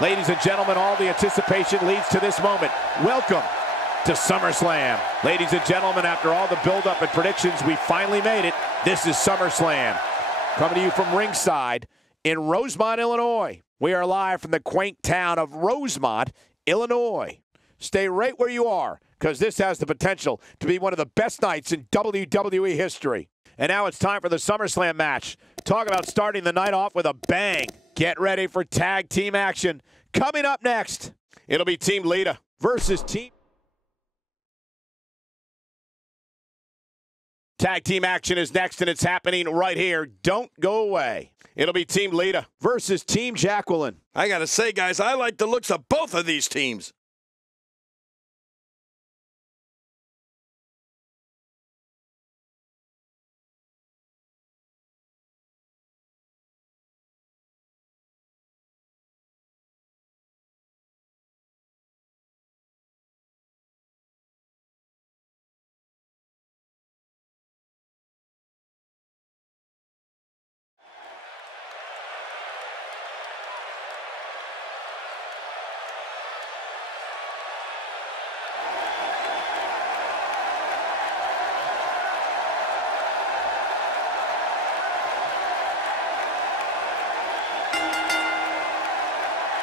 Ladies and gentlemen, all the anticipation leads to this moment. Welcome to SummerSlam. Ladies and gentlemen, after all the build-up and predictions, we finally made it. This is SummerSlam. Coming to you from ringside in Rosemont, Illinois. We are live from the quaint town of Rosemont, Illinois. Stay right where you are, because this has the potential to be one of the best nights in WWE history. And now it's time for the SummerSlam match. Talk about starting the night off with a bang. Get ready for tag team action. Coming up next, it'll be Team Lita versus Team... Tag team action is next, and it's happening right here. Don't go away. It'll be Team Lita versus Team Jacqueline. I gotta say, guys, I like the looks of both of these teams.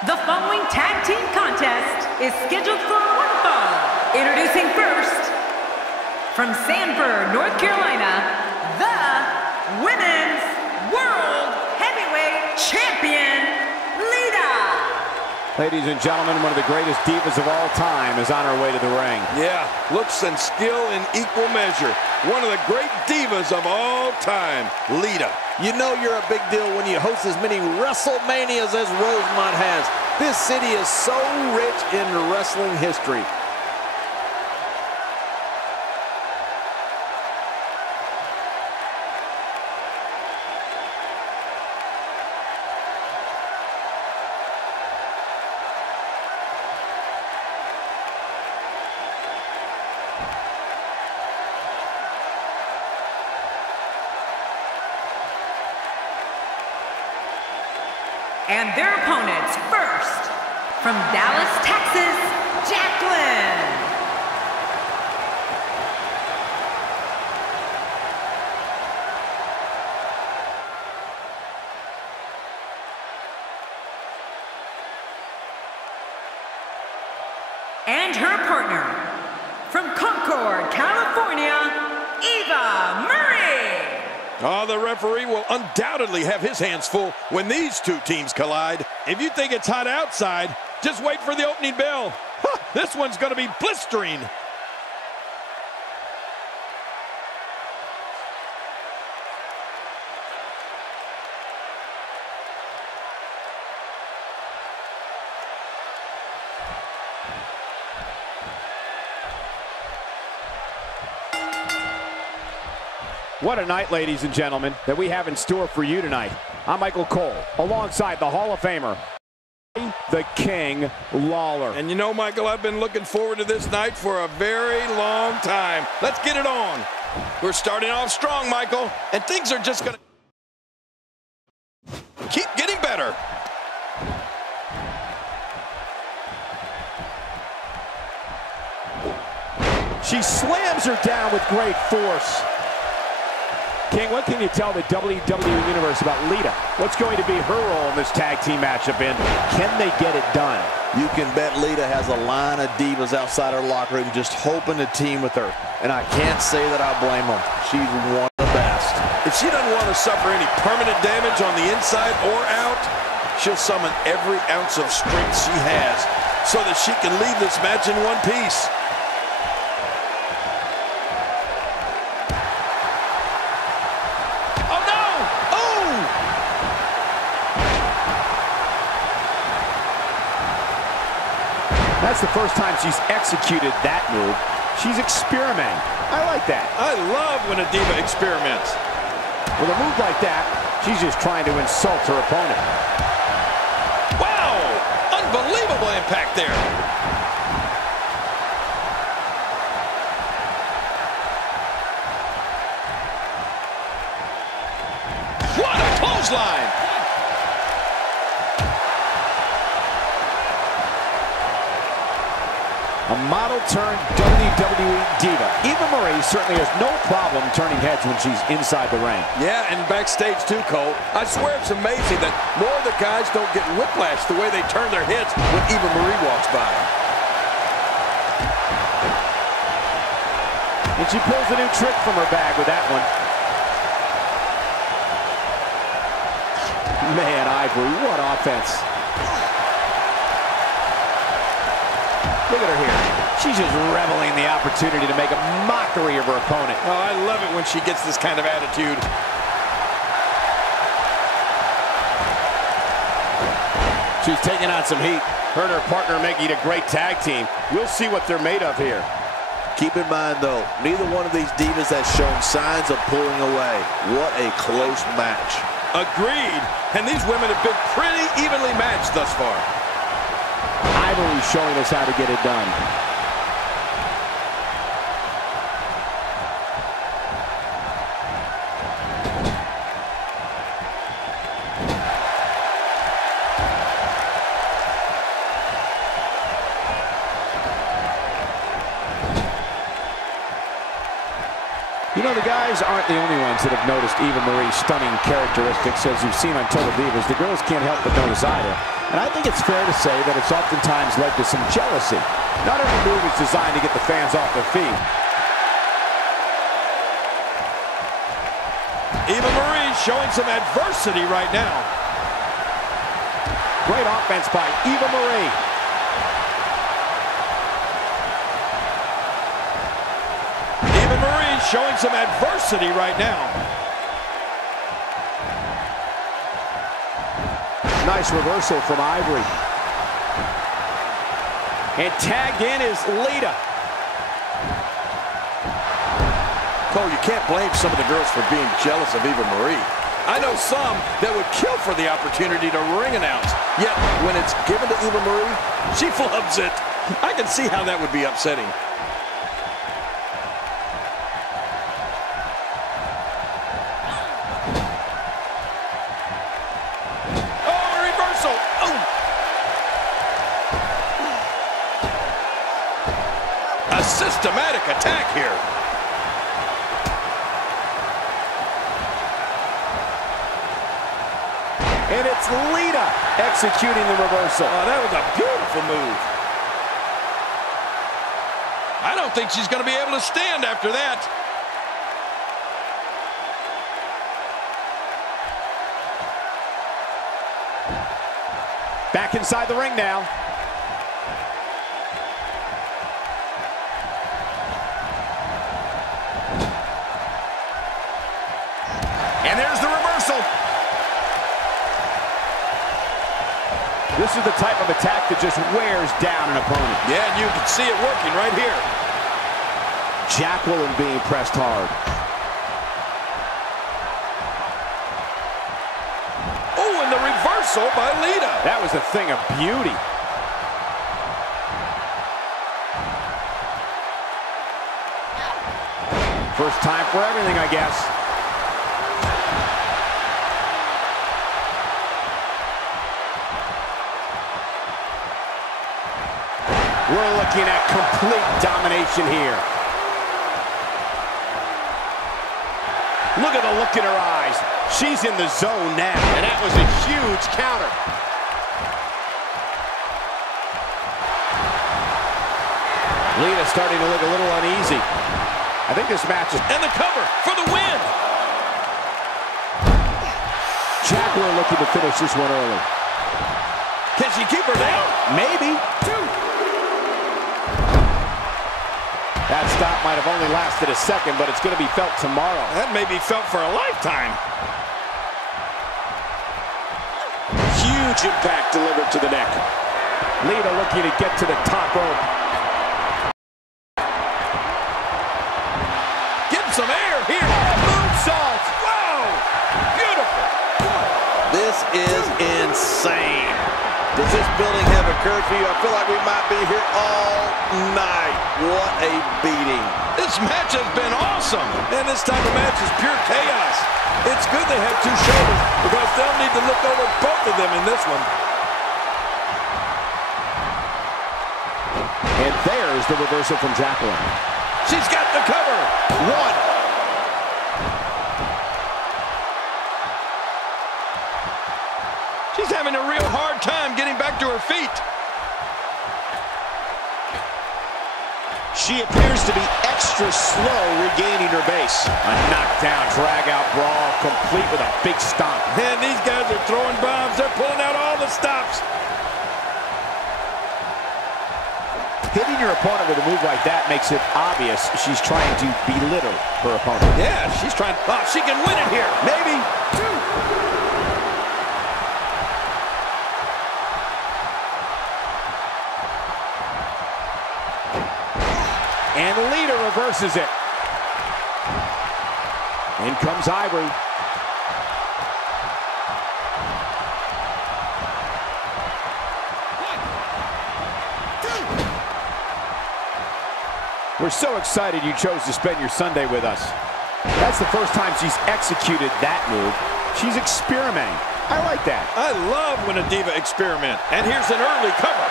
The following tag team contest is scheduled for one fall. Introducing first, from Sanford, North Carolina, the Women's World Heavyweight Champion, Lita. Ladies and gentlemen, one of the greatest divas of all time is on her way to the ring. Yeah, looks and skill in equal measure. One of the great divas of all time, Lita. You know you're a big deal when you host as many WrestleManias as Rosemont has. This city is so rich in wrestling history. And their opponents, first, from Dallas, Texas, Jacqueline. And her partner, from Concord, California, Eva Murray. Oh, the referee will undoubtedly have his hands full when these two teams collide. If you think it's hot outside, just wait for the opening bell. Huh, this one's going to be blistering. What a night, ladies and gentlemen, that we have in store for you tonight. I'm Michael Cole, alongside the Hall of Famer, the King Lawler. And you know, Michael, I've been looking forward to this night for a very long time. Let's get it on. We're starting off strong, Michael, and things are just going to keep getting better. She slams her down with great force. King, what can you tell the WWE Universe about Lita? What's going to be her role in this tag team matchup, and can they get it done? You can bet Lita has a line of divas outside her locker room just hoping to team with her. And I can't say that I blame them. She's one of the best. If she doesn't want to suffer any permanent damage on the inside or out, she'll summon every ounce of strength she has so that she can leave this match in one piece. That's the first time she's executed that move. She's experimenting. I like that. I love when a diva experiments. With a move like that, she's just trying to insult her opponent. Wow! Unbelievable impact there. What a clothesline! A model-turned-WWE diva. Eva Marie certainly has no problem turning heads when she's inside the ring. Yeah, and backstage too, Cole. I swear it's amazing that more of the guys don't get whiplash the way they turn their heads when Eva Marie walks by. And she pulls a new trick from her bag with that one. Man, Ivory, what offense. Look at her here. She's just reveling the opportunity to make a mockery of her opponent. Oh, I love it when she gets this kind of attitude. She's taking on some heat. Her and her partner making a great tag team. We'll see what they're made of here. Keep in mind, though, neither one of these divas has shown signs of pulling away. What a close match. Agreed. And these women have been pretty evenly matched thus far. Ivory showing us how to get it done. You know, the guys aren't the only ones that have noticed Eva Marie's stunning characteristics. As you've seen on Total Divas, the girls can't help but notice either. And I think it's fair to say that it's oftentimes led to some jealousy. Not every move is designed to get the fans off their feet. Eva Marie showing some adversity right now. Great offense by Eva Marie. Eva Marie showing some adversity right now. Nice reversal from Ivory. And tagged in is Lita. Cole, you can't blame some of the girls for being jealous of Eva Marie. I know some that would kill for the opportunity to ring announce. Yet, when it's given to Eva Marie, she flubs it. I can see how that would be upsetting. A systematic attack here. And it's Lita executing the reversal. Oh, that was a beautiful move. I don't think she's going to be able to stand after that. Back inside the ring now. And there's the reversal. This is the type of attack that just wears down an opponent. Yeah, and you can see it working right here. Jacqueline being pressed hard. Oh, and the reversal by Lita. That was a thing of beauty. First time for everything, I guess. We're looking at complete domination here. Look at the look in her eyes. She's in the zone now, and that was a huge counter. Lita starting to look a little uneasy. I think this match is... And the cover for the win. Jacqueline looking to finish this one early. Can she keep her down? Maybe. That stop might have only lasted a second, but it's going to be felt tomorrow. That may be felt for a lifetime. Huge impact delivered to the neck. Lita looking to get to the top rope. Getting some air here. Moonsault. Wow. Beautiful. This is insane. Does this building have a curfew? I feel like we might be here all night. What a beating. This match has been awesome. And this type of match is pure chaos. It's good they have two shoulders because they'll need to look over both of them in this one. And there's the reversal from Jacqueline. She's got the cover. One. She's having a real hard time getting back to her feet. She appears to be extra slow regaining her base. A knockdown, drag-out brawl, complete with a big stomp. Man, these guys are throwing bombs. They're pulling out all the stops. Hitting your opponent with a move like that makes it obvious she's trying to belittle her opponent. Yeah, she's trying. Oh, she can win it here. Maybe. And Lita reverses it. In comes Ivory. We're so excited you chose to spend your Sunday with us. That's the first time she's executed that move. She's experimenting. I like that. I love when a diva experiment. And here's an early cover.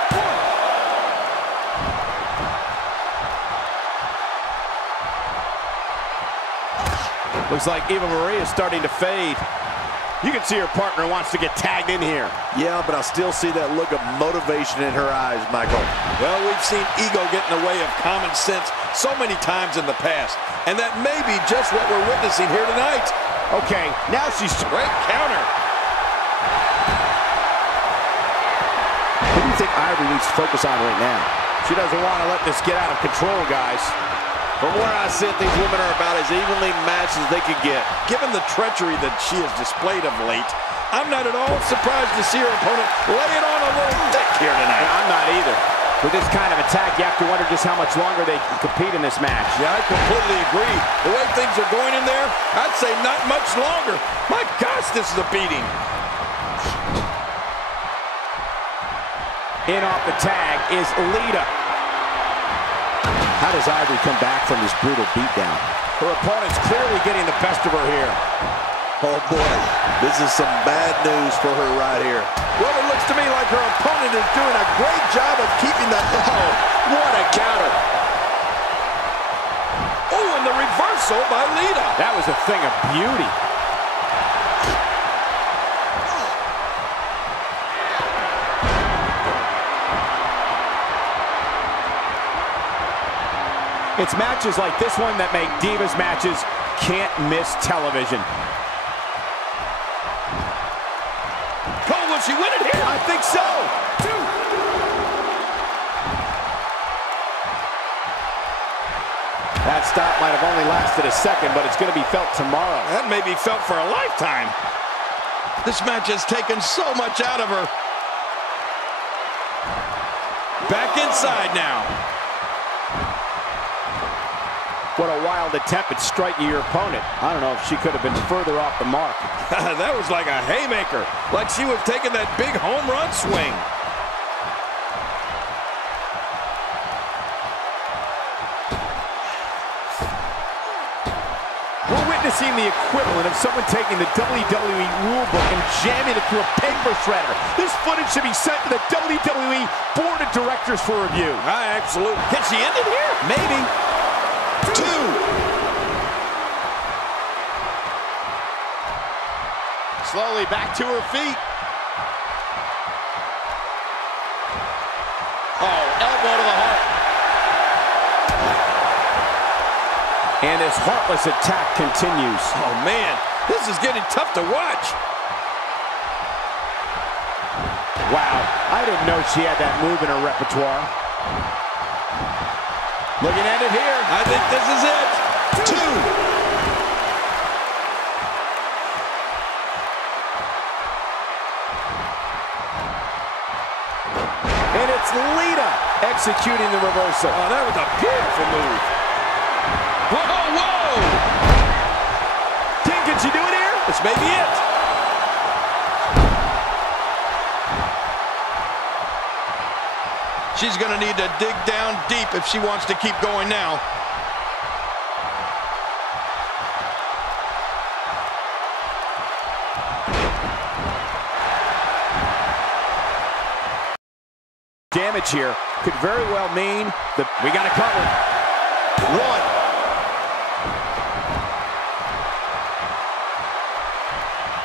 Looks like Eva Marie is starting to fade. You can see her partner wants to get tagged in here. Yeah, but I still see that look of motivation in her eyes, Michael. Well, we've seen ego get in the way of common sense so many times in the past. And that may be just what we're witnessing here tonight. Okay, now she's... Great counter. What do you think Ivory needs to focus on right now? She doesn't want to let this get out of control, guys. From where I sit, these women are about as evenly matched as they could get. Given the treachery that she has displayed of late, I'm not at all surprised to see her opponent lay it on a little thick here tonight. I'm not either. With this kind of attack, you have to wonder just how much longer they can compete in this match. Yeah, I completely agree. The way things are going in there, I'd say not much longer. My gosh, this is a beating. In off the tag is Lita. How does Ivory come back from this brutal beatdown? Her opponent's clearly getting the best of her here. Oh, boy. This is some bad news for her right here. Well, it looks to me like her opponent is doing a great job of keeping that... Oh, what a counter. Oh, and the reversal by Lita. That was a thing of beauty. It's matches like this one that make Divas matches can't miss television. Cole, will she win it here? I think so. That stop might have only lasted a second, but it's going to be felt tomorrow. That may be felt for a lifetime. This match has taken so much out of her. Back inside now. What a wild attempt at striking your opponent. I don't know if she could have been further off the mark. That was like a haymaker, like she was taking that big home run swing. We're witnessing the equivalent of someone taking the WWE rulebook and jamming it through a paper shredder. This footage should be sent to the WWE Board of Directors for review. Absolutely. Can she end it here? Maybe. 2. Slowly back to her feet. Oh, elbow to the heart. And this heartless attack continues. Oh, man, this is getting tough to watch. Wow, I didn't know she had that move in her repertoire. Looking at it here. I think this is it. 2. And it's Lita executing the reversal. Oh, that was a beautiful move. Whoa, whoa! King, can she do it here? This may be it. She's going to need to dig down deep if she wants to keep going now. Damage here could very well mean that we got to cover. One.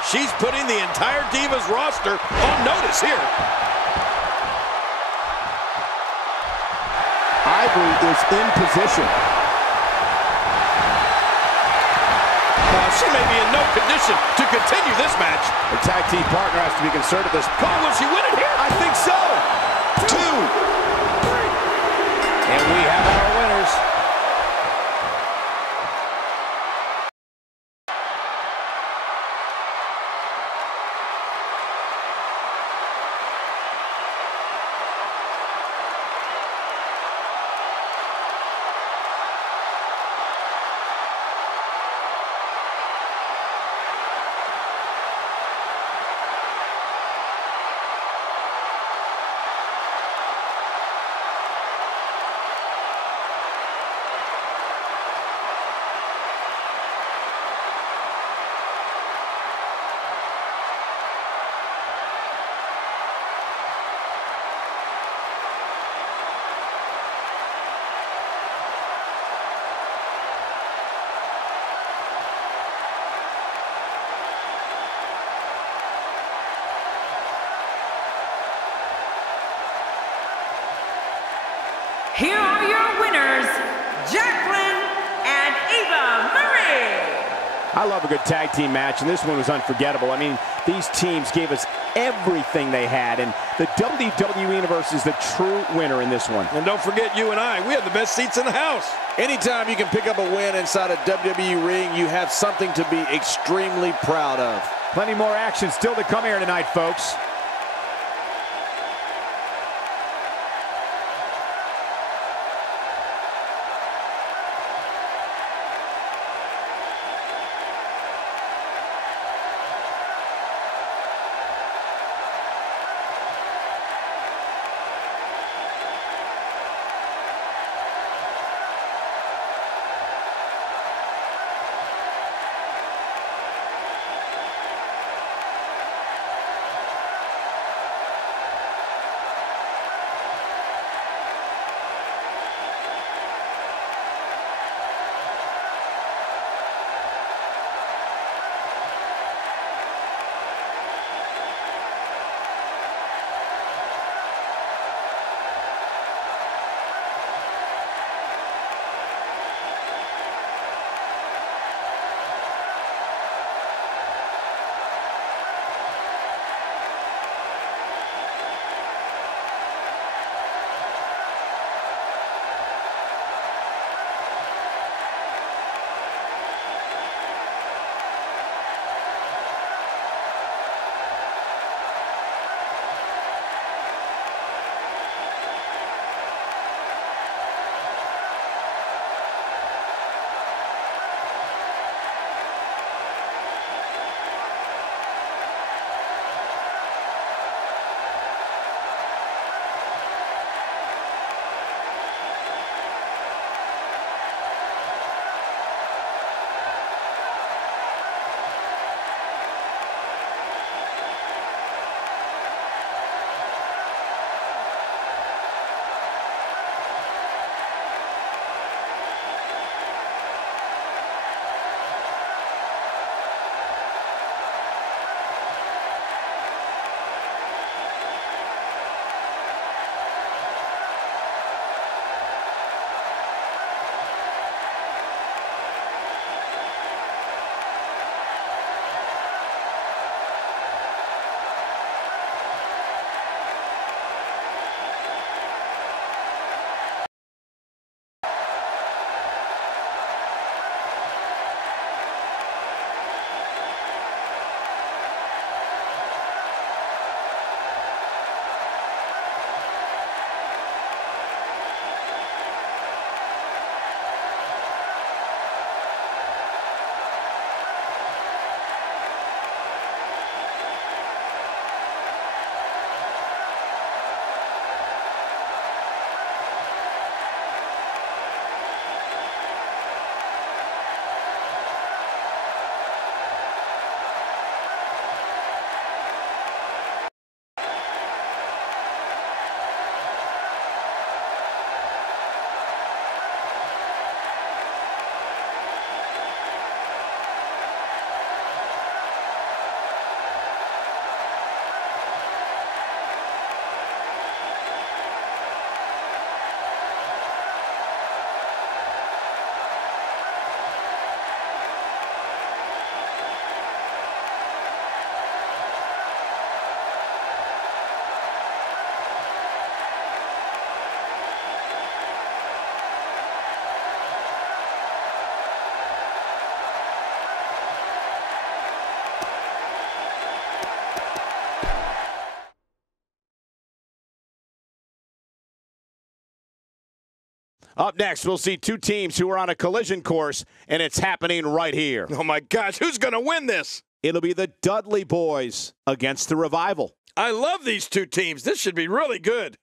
She's putting the entire Divas roster on notice here. Ivory is in position. She may be in no condition to continue this match. The tag team partner has to be concerned at this. Cole, will she win it here? I think so. 2. And we have our winners. Here are your winners, Jacqueline and Eva Marie. I love a good tag team match, and this one was unforgettable. I mean, these teams gave us everything they had, and the WWE Universe is the true winner in this one. And don't forget, you and I, we have the best seats in the house. Anytime you can pick up a win inside a WWE ring, you have something to be extremely proud of. Plenty more action still to come here tonight, folks. Up next, we'll see two teams who are on a collision course, and it's happening right here. Oh, my gosh, who's going to win this? It'll be the Dudley Boys against the Revival. I love these two teams. This should be really good.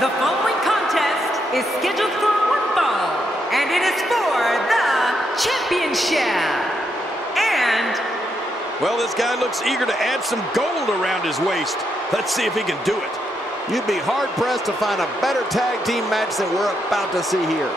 The following contest is scheduled for one fall, and it is for the championship. And well, this guy looks eager to add some gold around his waist. Let's see if he can do it. You'd be hard-pressed to find a better tag team match than we're about to see here.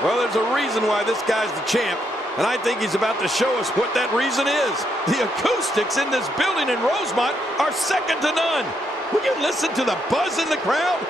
Well, there's a reason why this guy's the champ, and I think he's about to show us what that reason is. The acoustics in this building in Rosemont are second to none. Will you listen to the buzz in the crowd?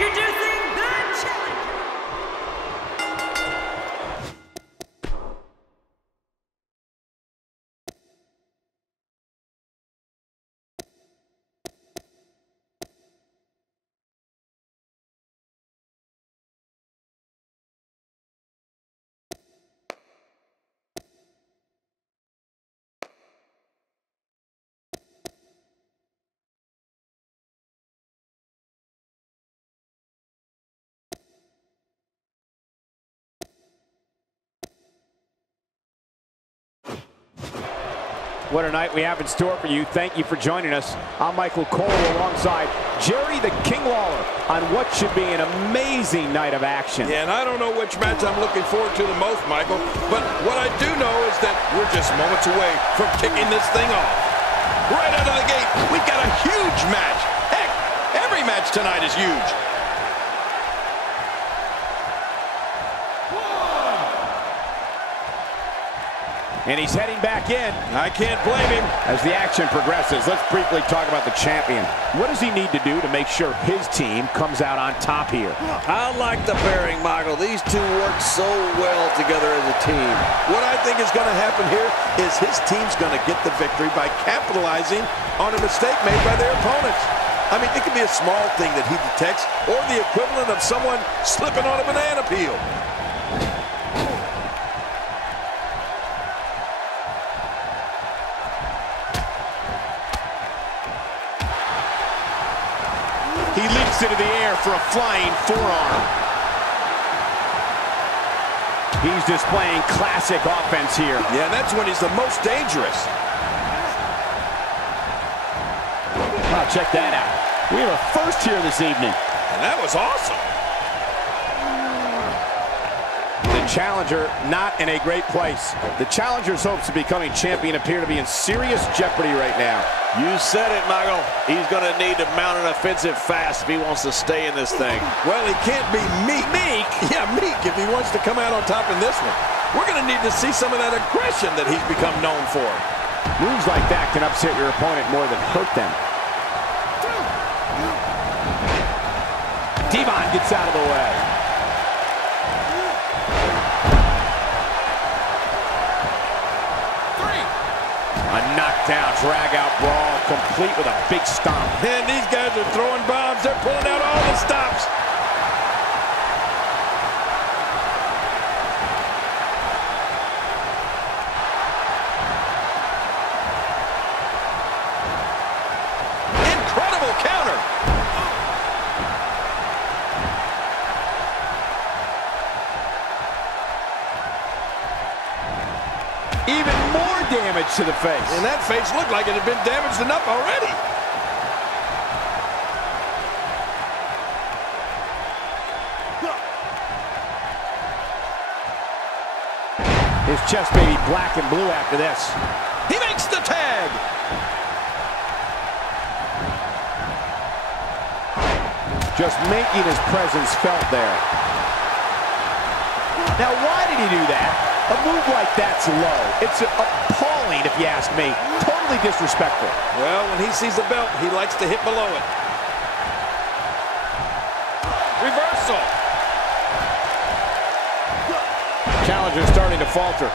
introducing the challenger. What a night we have in store for you. Thank you for joining us. I'm Michael Cole alongside Jerry the King Lawler on what should be an amazing night of action. Yeah, and I don't know which match I'm looking forward to the most, Michael, but what I do know is that we're just moments away from kicking this thing off. Right out of the gate, we've got a huge match. Heck, every match tonight is huge. And he's heading back in. I can't blame him. As the action progresses, let's briefly talk about the champion. What does he need to do to make sure his team comes out on top here? I like the pairing, Michael. These two work so well together as a team. What I think is going to happen here is his team's going to get the victory by capitalizing on a mistake made by their opponents. I mean, it could be a small thing that he detects or the equivalent of someone slipping on a banana peel. into the air for a flying forearm. He's displaying classic offense here. Yeah, that's when he's the most dangerous. Wow, check that out. We have a first here this evening. And that was awesome. The challenger not in a great place. The challenger's hopes of becoming champion appear to be in serious jeopardy right now. You said it, Michael. He's going to need to mount an offensive fast if he wants to stay in this thing. Well, he can't be meek. Meek? Yeah, meek if he wants to come out on top in this one. We're going to need to see some of that aggression that he's become known for. Moves like that can upset your opponent more than hurt them. Devon gets out of the way. A knockdown, drag-out brawl, complete with a big stomp. Man, these guys are throwing bombs. They're pulling out all the stops. Incredible counter. Even more damage to the face. And that face looked like it had been damaged enough already. His chest may be black and blue after this. He makes the tag. Just making his presence felt there. Now, why did he do that? A move like that's low. It's appalling, if you ask me. Totally disrespectful. Well, when he sees the belt, he likes to hit below it. Reversal. Challenger's starting to falter.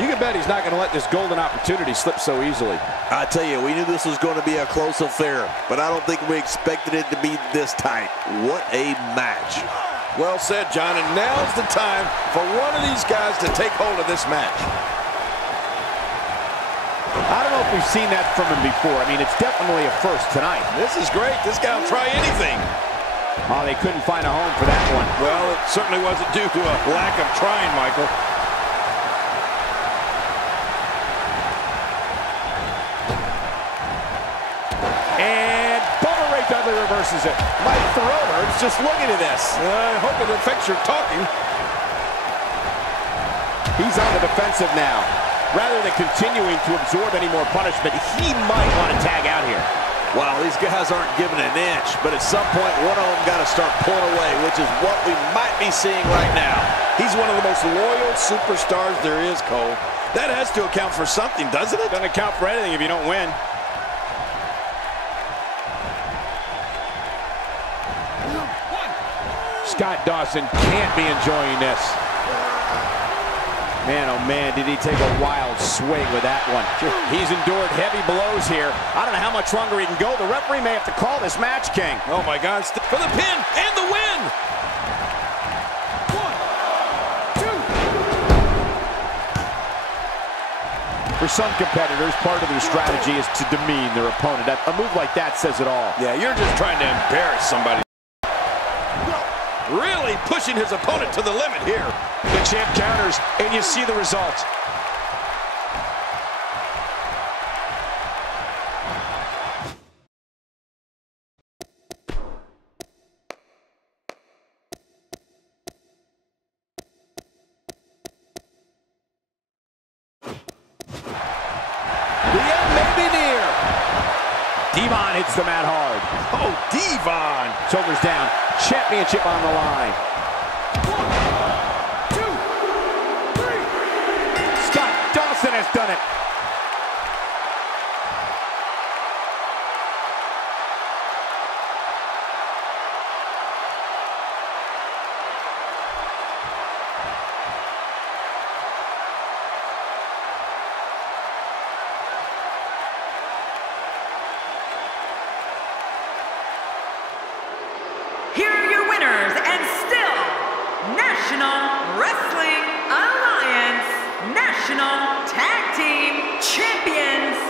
You can bet he's not going to let this golden opportunity slip so easily. I tell you, we knew this was going to be a close affair, but I don't think we expected it to be this tight. What a match. Well said, John, and now's the time for one of these guys to take hold of this match. I don't know if we've seen that from him before. I mean, it's definitely a first tonight. This is great. This guy will try anything. Oh, they couldn't find a home for that one. Well, it certainly wasn't due to a lack of trying, Michael. And Bubba Ray Dudley reverses it. My throat hurts just looking at this. I hope it affects your talking. He's on the defensive now. Rather than continuing to absorb any more punishment, he might want to tag out here. Wow, these guys aren't giving an inch, but at some point, one of them got to start pulling away, which is what we might be seeing right now. He's one of the most loyal superstars there is, Cole. That has to account for something, doesn't it? Doesn't account for anything if you don't win. Scott Dawson can't be enjoying this. Man, oh man, did he take a wild swing with that one. He's endured heavy blows here. I don't know how much longer he can go. The referee may have to call this match, King. Oh my God, for the pin and the win. 1, 2. For some competitors, part of their strategy is to demean their opponent. A move like that says it all. Yeah, you're just trying to embarrass somebody. Really pushing his opponent to the limit here. The champ counters, and you see the result. The end may be near. Devon hits the mat hard. Oh, Devon. Shoulders down. Championship on the line. 1, 2, 3. Scott Dawson has done it. Here are your winners and still National Wrestling Alliance National Tag Team Champions,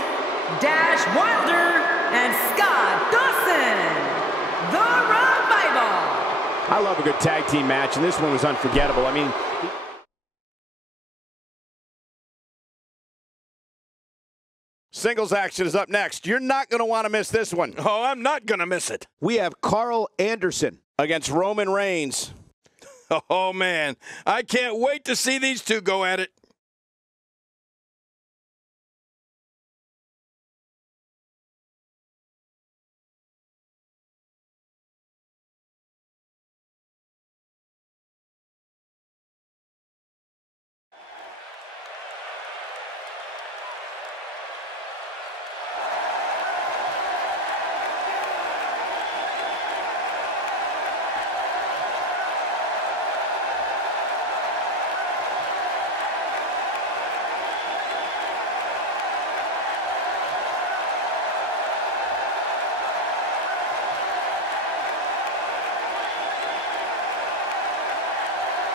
Dash Wilder and Scott Dawson. The I love a good tag team match, and this one was unforgettable. I mean, singles action is up next. You're not going to want to miss this one. Oh, I'm not going to miss it. We have Carl Anderson against Roman Reigns. Oh, man. I can't wait to see these two go at it.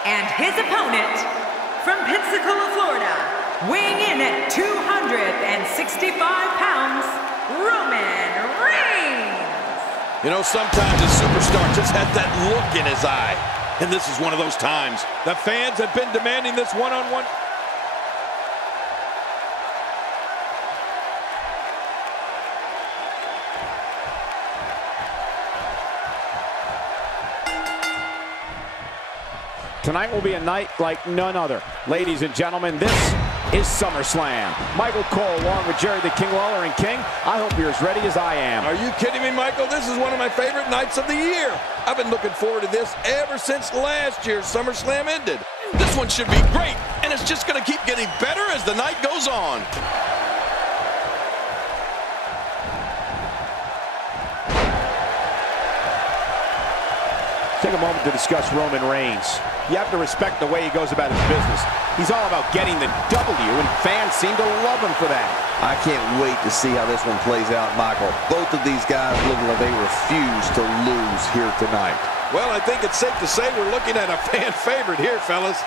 And his opponent, from Pensacola, Florida, weighing in at 265 pounds, Roman Reigns. You know, sometimes a superstar just has that look in his eye. And this is one of those times. The fans have been demanding this one-on-one. tonight will be a night like none other. Ladies and gentlemen, this is SummerSlam. Michael Cole along with Jerry the King Lawler and King. I hope you're as ready as I am. Are you kidding me, Michael? This is one of my favorite nights of the year. I've been looking forward to this ever since last year's SummerSlam ended. This one should be great, and it's just going to keep getting better as the night goes on. Take a moment to discuss Roman Reigns. You have to respect the way he goes about his business. He's all about getting the W, and fans seem to love him for that. I can't wait to see how this one plays out, Michael. Both of these guys look like they refuse to lose here tonight. Well, I think it's safe to say we're looking at a fan favorite here, fellas.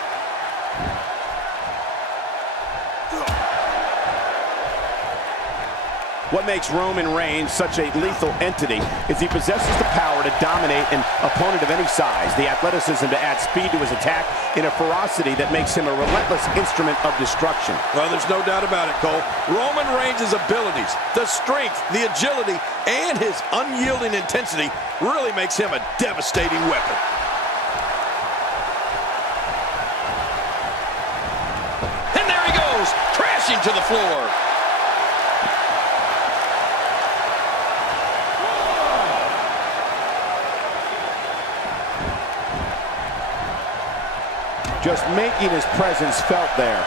What makes Roman Reigns such a lethal entity is he possesses the power to dominate an opponent of any size, the athleticism to add speed to his attack, and a ferocity that makes him a relentless instrument of destruction. Well, there's no doubt about it, Cole. Roman Reigns' abilities, the strength, the agility, and his unyielding intensity really makes him a devastating weapon. And there he goes, crashing to the floor. Just making his presence felt there.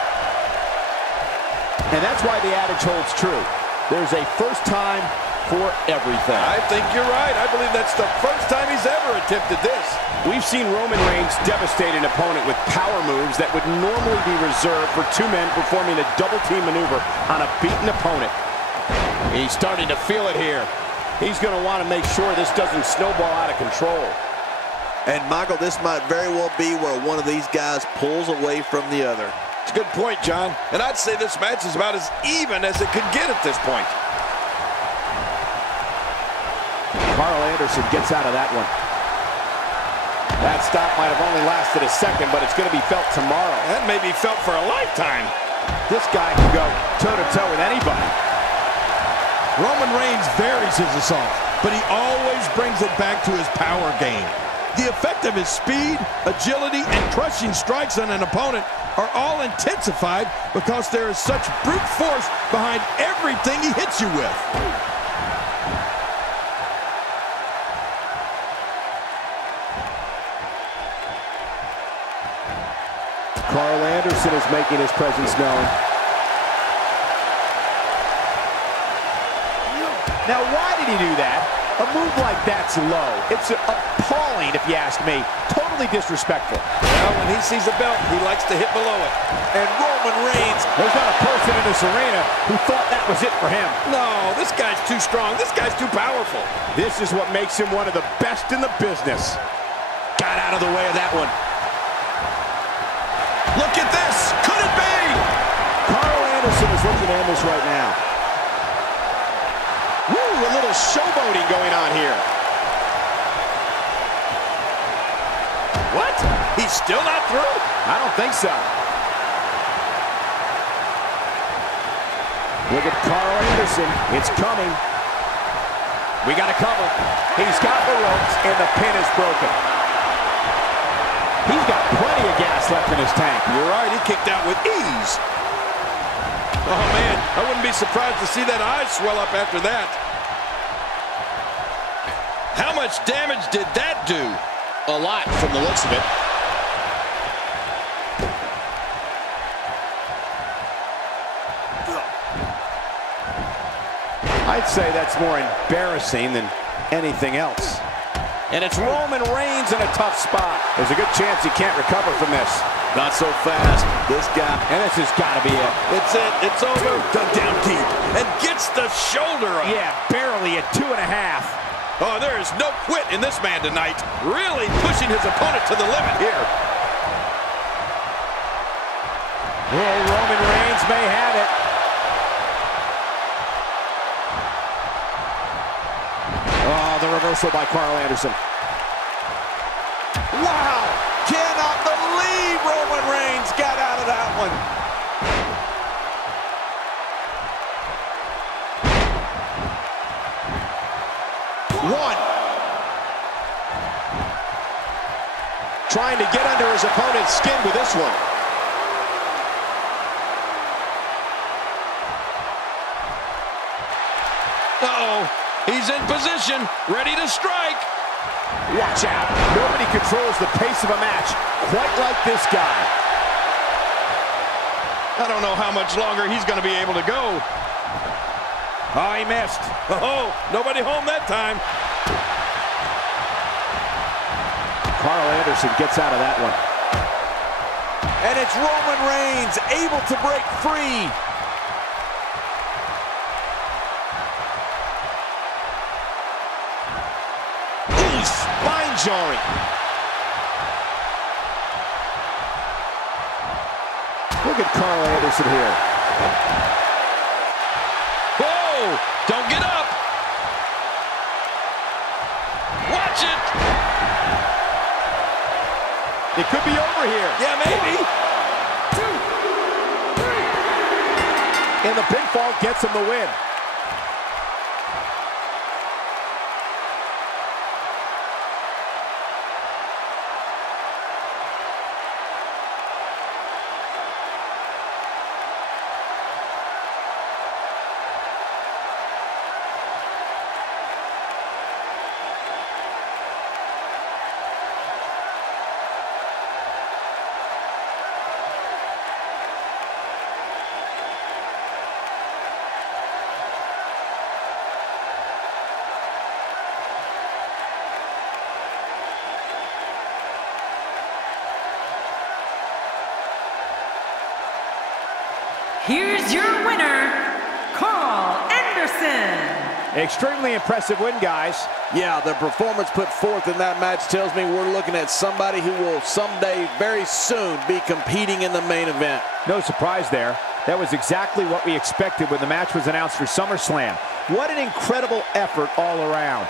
And that's why the adage holds true. There's a first time for everything. I think you're right. I believe that's the first time he's ever attempted this. We've seen Roman Reigns devastate an opponent with power moves that would normally be reserved for two men performing a double team maneuver on a beaten opponent. He's starting to feel it here. He's going to want to make sure this doesn't snowball out of control. And, Michael, this might very well be where one of these guys pulls away from the other. It's a good point, John. And I'd say this match is about as even as it could get at this point. Carl Anderson gets out of that one. That stop might have only lasted a second, but it's going to be felt tomorrow. That may be felt for a lifetime. This guy can go toe-to-toe with anybody. Roman Reigns varies his assault, but he always brings it back to his power game. The effect of his speed, agility, and crushing strikes on an opponent are all intensified because there is such brute force behind everything he hits you with. Carl Anderson is making his presence known. Now, why did he do that? A move like that's low. It's appalling, if you ask me. Totally disrespectful. Well, when he sees a belt, he likes to hit below it. And Roman Reigns... There's not a person in this arena who thought that was it for him. No, this guy's too strong. This guy's too powerful. This is what makes him one of the best in the business. Got out of the way of that one. Look at this. Could it be? Carl Anderson is looking to end this right now. Woo, a little showboating going on here. He's still not through? I don't think so. Look at Carl Anderson. It's coming. We got to cover. He's got the ropes, and the pin is broken. He's got plenty of gas left in his tank. You're right. He kicked out with ease. Oh, man. I wouldn't be surprised to see that eye swell up after that. How much damage did that do? A lot from the looks of it. I'd say that's more embarrassing than anything else. And it's Roman Reigns in a tough spot. There's a good chance he can't recover from this. Not so fast. This guy. And this has got to be it. It's it. It's over. Dug down deep and gets the shoulder up. Yeah, barely at 2.5. Oh, there is no quit in this man tonight. Really pushing his opponent to the limit here. Well, Roman Reigns may have it. Oh, the reversal by Carl Anderson. Wow! Cannot believe Roman Reigns got out of that one. One. Trying to get under his opponent's skin with this one. Uh-oh. He's in position, ready to strike. Watch out. Nobody controls the pace of a match quite like this guy. I don't know how much longer he's going to be able to go. Oh, he missed. Oh, nobody home that time. Carl Anderson gets out of that one. And it's Roman Reigns able to break free. Ooh, spine jarring. Look at Carl Anderson here. Whoa! Don't get up. Watch it. It could be over here. Yeah, maybe. 1, 2, 3. And the pinfall gets him the win. Here's your winner, Carl Anderson. Extremely impressive win, guys. Yeah, the performance put forth in that match tells me we're looking at somebody who will someday, very soon, be competing in the main event. No surprise there. That was exactly what we expected when the match was announced for SummerSlam. What an incredible effort all around.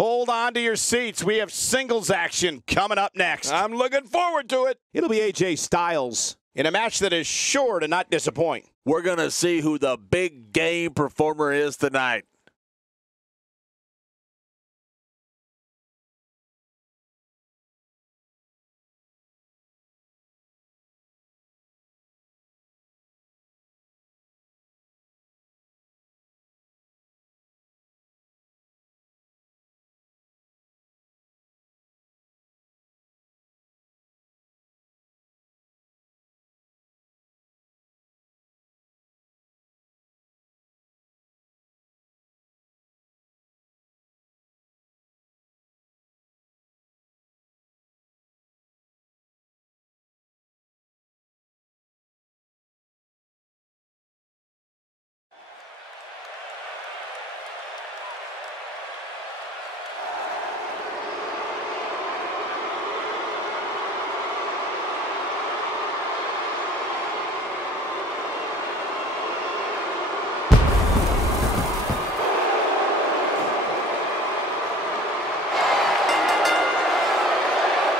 Hold on to your seats. We have singles action coming up next. I'm looking forward to it. It'll be AJ Styles in a match that is sure to not disappoint. We're going to see who the big game performer is tonight.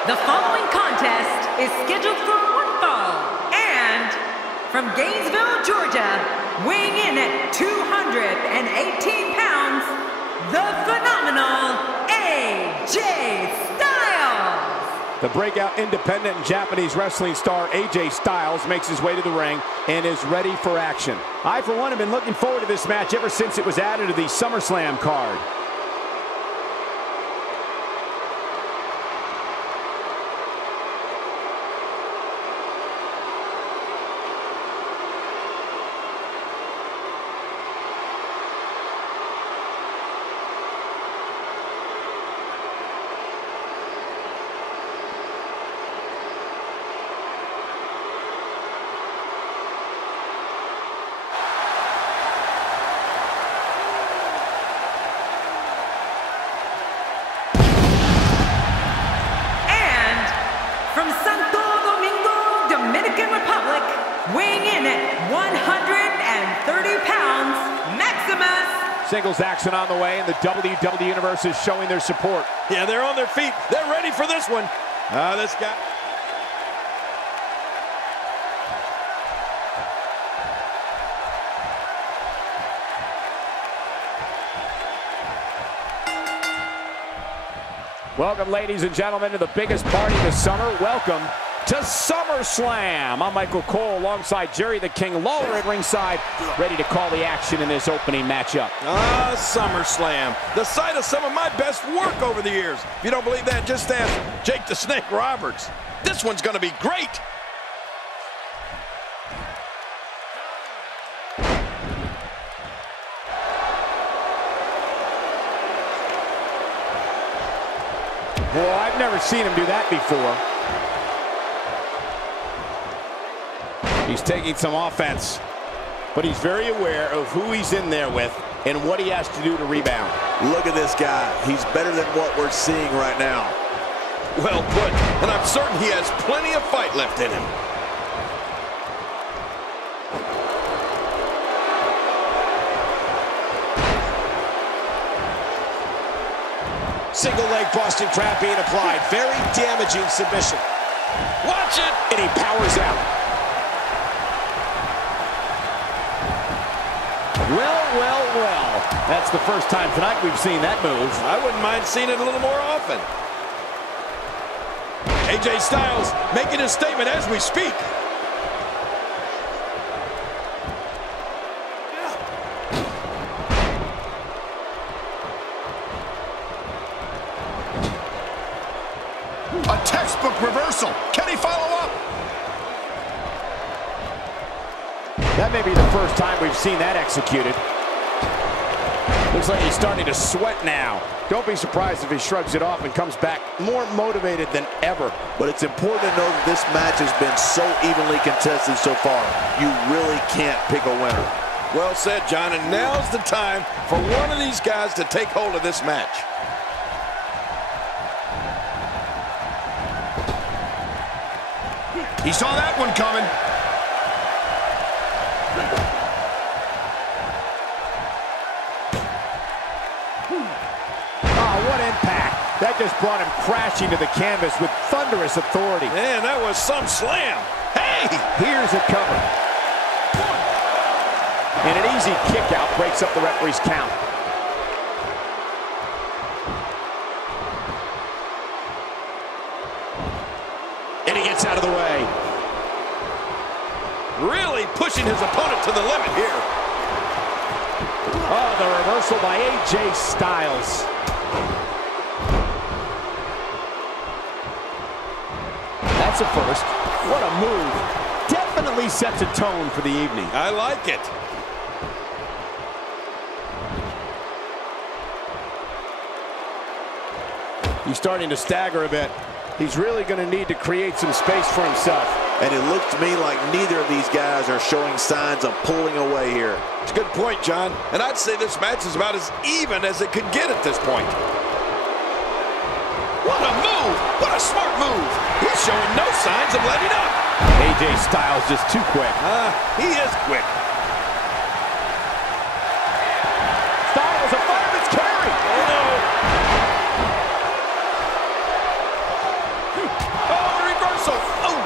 The following contest is scheduled for one fall, and from Gainesville, Georgia, weighing in at 218 pounds, the phenomenal AJ Styles. The breakout independent and Japanese wrestling star AJ Styles makes his way to the ring and is ready for action. I, for one, have been looking forward to this match ever since it was added to the SummerSlam card. Weighing in at 130 pounds, Maximus. Singles action on the way, and the WWE Universe is showing their support. Yeah, they're on their feet. They're ready for this one. This guy. Welcome, ladies and gentlemen, to the biggest party this summer. Welcome to SummerSlam. I'm Michael Cole alongside Jerry the King Lawler at ringside, ready to call the action in this opening matchup. SummerSlam, the site of some of my best work over the years. If you don't believe that, just ask Jake the Snake Roberts. This one's going to be great. Boy, I've never seen him do that before. He's taking some offense, but he's very aware of who he's in there with and what he has to do to rebound. Look at this guy. He's better than what we're seeing right now. Well put, and I'm certain he has plenty of fight left in him. Single leg Boston Crab being applied. Very damaging submission. Watch it! And he powers out. Well. That's the first time tonight we've seen that move. I wouldn't mind seeing it a little more often. AJ Styles making his statement as we speak. A textbook reversal. Can he follow up? That may be the first time we've seen that executed. Looks like he's starting to sweat now. Don't be surprised if he shrugs it off and comes back more motivated than ever. But it's important to know that this match has been so evenly contested so far. You really can't pick a winner. Well said, John, and now's the time for one of these guys to take hold of this match. He saw that one coming. Oh, what just brought him crashing to the canvas with thunderous authority. Man, that was some slam. Hey! Here's a cover. And an easy kick out breaks up the referee's count. And he gets out of the way. Really pushing his opponent to the limit here. Oh, the reversal by AJ Styles. That's a first. What a move. Definitely sets a tone for the evening. I like it. He's starting to stagger a bit. He's really going to need to create some space for himself. And it looked to me like neither of these guys are showing signs of pulling away here. It's a good point, John. And I'd say this match is about as even as it could get at this point. What a move! What a smart move! He's showing no signs of letting up. AJ Styles just too quick. He is quick. Styles, a fireman's carry. Oh, no. Oh, reversal. Oh.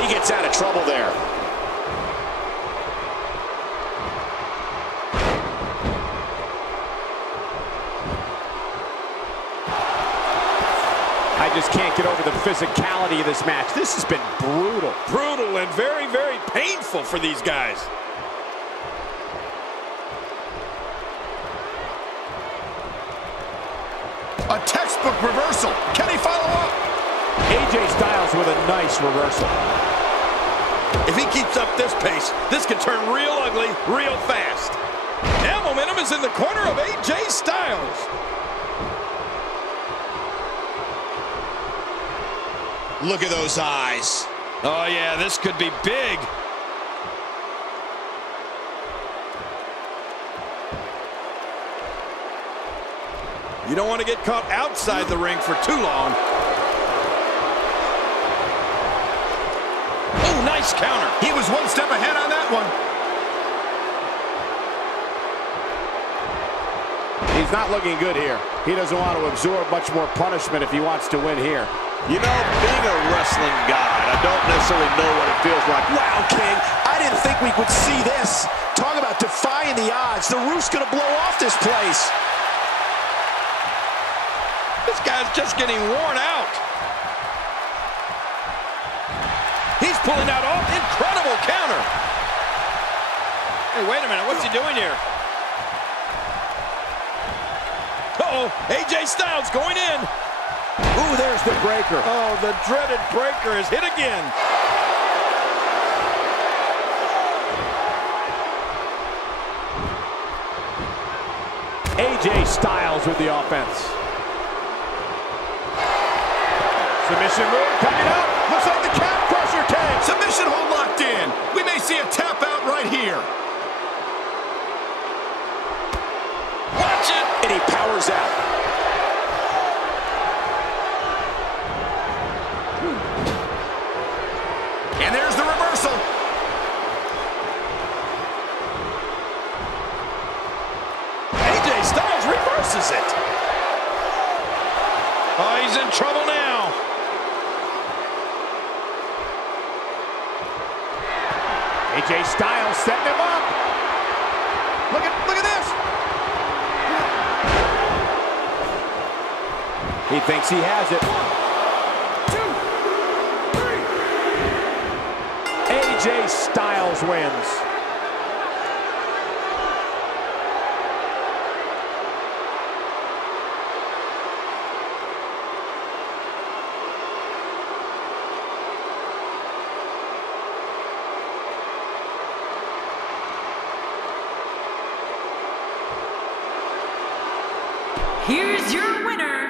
He gets out of trouble there. I just can't get over the physicality of this match. This has been brutal. Brutal and very, very painful for these guys. A textbook reversal. Can he follow up? AJ Styles with a nice reversal. If he keeps up this pace, this could turn real ugly real fast. Now momentum is in the corner of AJ Styles. Look at those eyes. Oh, yeah, this could be big. You don't want to get caught outside the ring for too long. Oh, nice counter. He was one step ahead on that one. He's not looking good here. He doesn't want to absorb much more punishment if he wants to win here. You know, being a wrestling god, I don't necessarily know what it feels like. Wow, King. I didn't think we would see this. Talk about defying the odds. The roof's going to blow off this place. This guy's just getting worn out. He's pulling out all incredible counter. Hey, wait a minute. What's he doing here? Uh-oh. AJ Styles going in. Ooh, there's the breaker. Oh, the dreaded breaker is hit again. AJ Styles with the offense. Submission move coming up. Looks like the calf crusher came. Submission hold locked in. We may see a tap out right here. Watch it. And he powers out. And there's the reversal. AJ Styles reverses it. Oh, he's in trouble now. AJ Styles setting him up. Look at this. He thinks he has it. 1, 2, 3. AJ Styles wins. Here's your winner.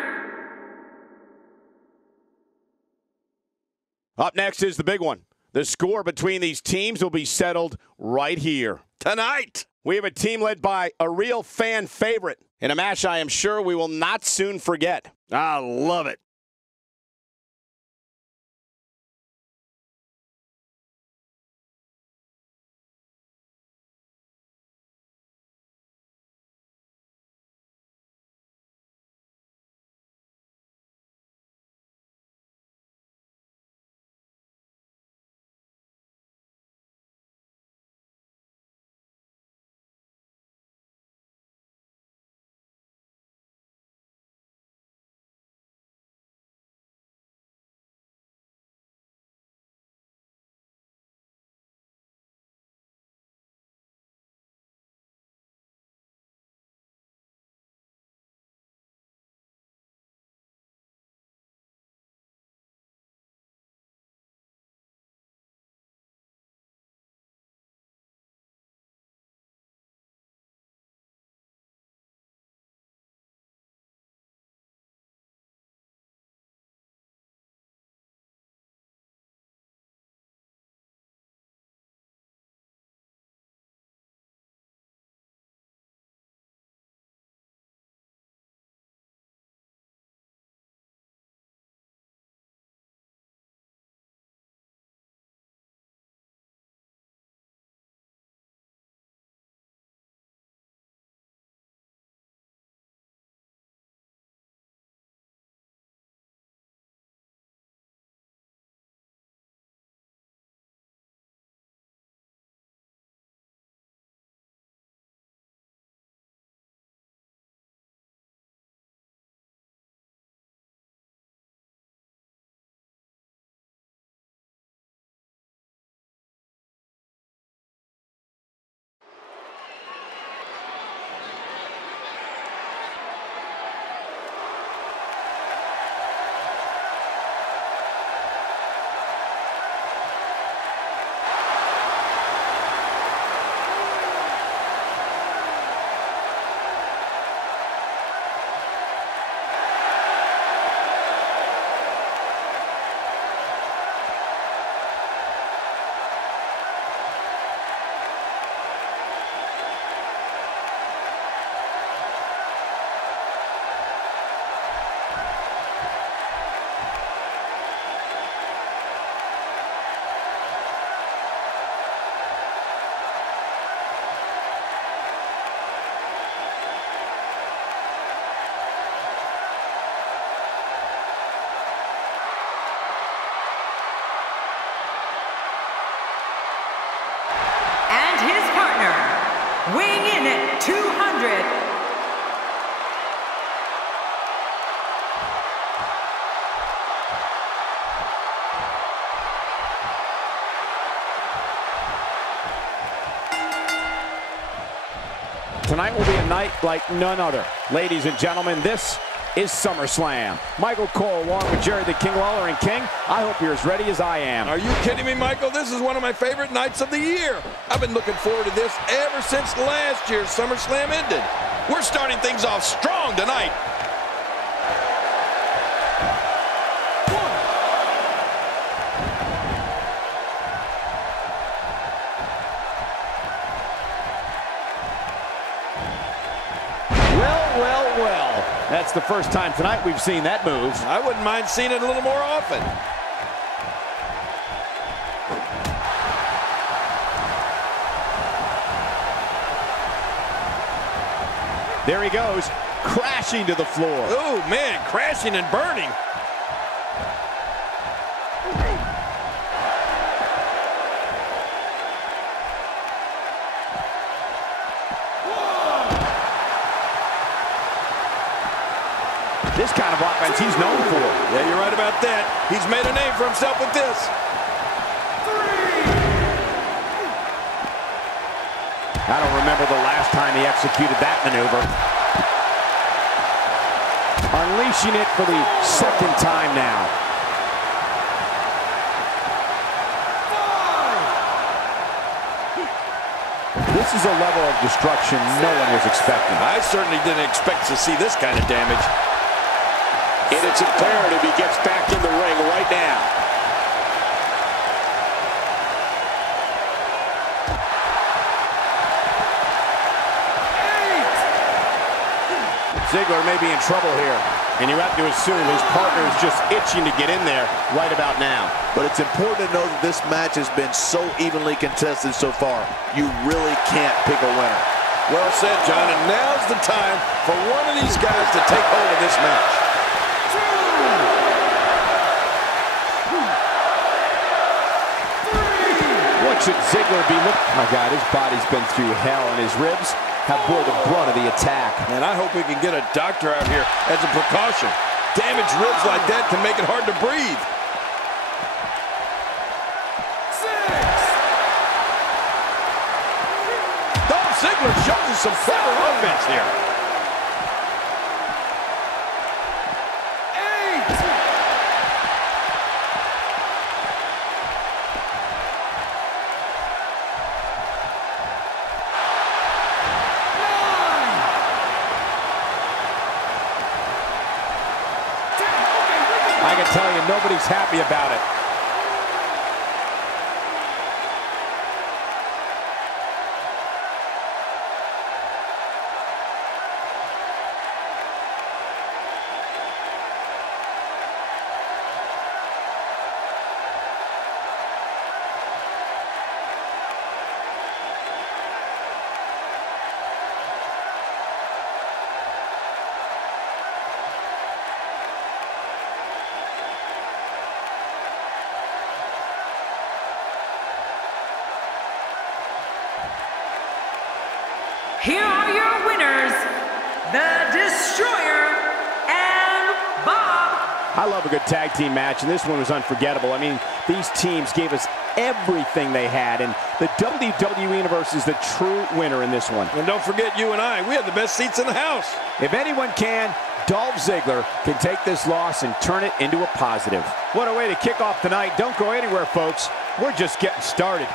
Up next is the big one. The score between these teams will be settled right here. Tonight. We have a team led by a real fan favorite in a match I am sure we will not soon forget. I love it. weighing in at 200. Tonight will be a night like none other. Ladies and gentlemen, this is SummerSlam. Michael Cole along with Jerry the King Lawler and King. I hope you're as ready as I am. Are you kidding me, Michael? This is one of my favorite nights of the year. I've been looking forward to this ever since last year's SummerSlam ended. We're starting things off strong tonight. Well, that's the first time tonight we've seen that move. I wouldn't mind seeing it a little more often. There he goes, crashing to the floor. Oh, man, crashing and burning. This kind of offense he's known for. Yeah, you're right about that. He's made a name for himself with this. I don't remember the last time he executed that maneuver. Unleashing it for the second time now. This is a level of destruction no one was expecting. I certainly didn't expect to see this kind of damage. And it's imperative he gets back in the ring right now. Ziggler may be in trouble here, and you have to assume his partner is just itching to get in there right about now. But it's important to know that this match has been so evenly contested so far. You really can't pick a winner. Well said, John, and now's the time for one of these guys to take hold of this match. What should Ziggler be looking? Oh, God, his body's been through hell, and his ribs have bore the brunt of the attack. And I hope we can get a doctor out here as a precaution. Damaged ribs like that can make it hard to breathe. Dolph Ziggler shows us some clever offense here. I can tell you, nobody's happy about it. Here are your winners, the Destroyer and Bob. I love a good tag team match, and this one was unforgettable. I mean, these teams gave us everything they had, and the WWE Universe is the true winner in this one. And don't forget you and I, we have the best seats in the house. If anyone can, Dolph Ziggler can take this loss and turn it into a positive. What a way to kick off tonight. Don't go anywhere, folks. We're just getting started.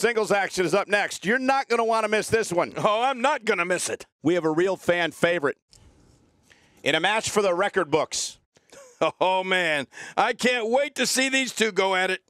Singles action is up next. You're not going to want to miss this one. Oh, I'm not going to miss it. We have a real fan favorite in a match for the record books. Oh, man. I can't wait to see these two go at it.